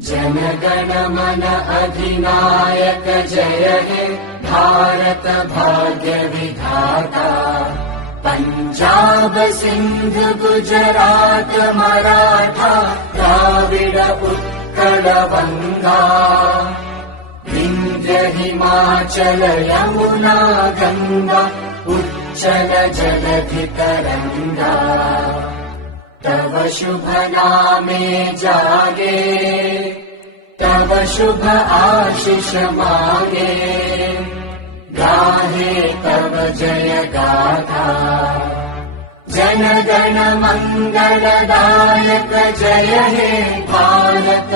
जनगण मन अधिनायक जय हे भारत भाग्य विधाता। पंजाब सिंध गुजरात मराठा द्राविड उत्कल बंगा। विंध्य हिमाचल यमुना गंगा उच्चल जलधि तरंगा। तव शुभ नामे जागे तव शुभ आशीष मागे। गाहे तव जय गाथा जनगण मंगलदायक जय हे भारत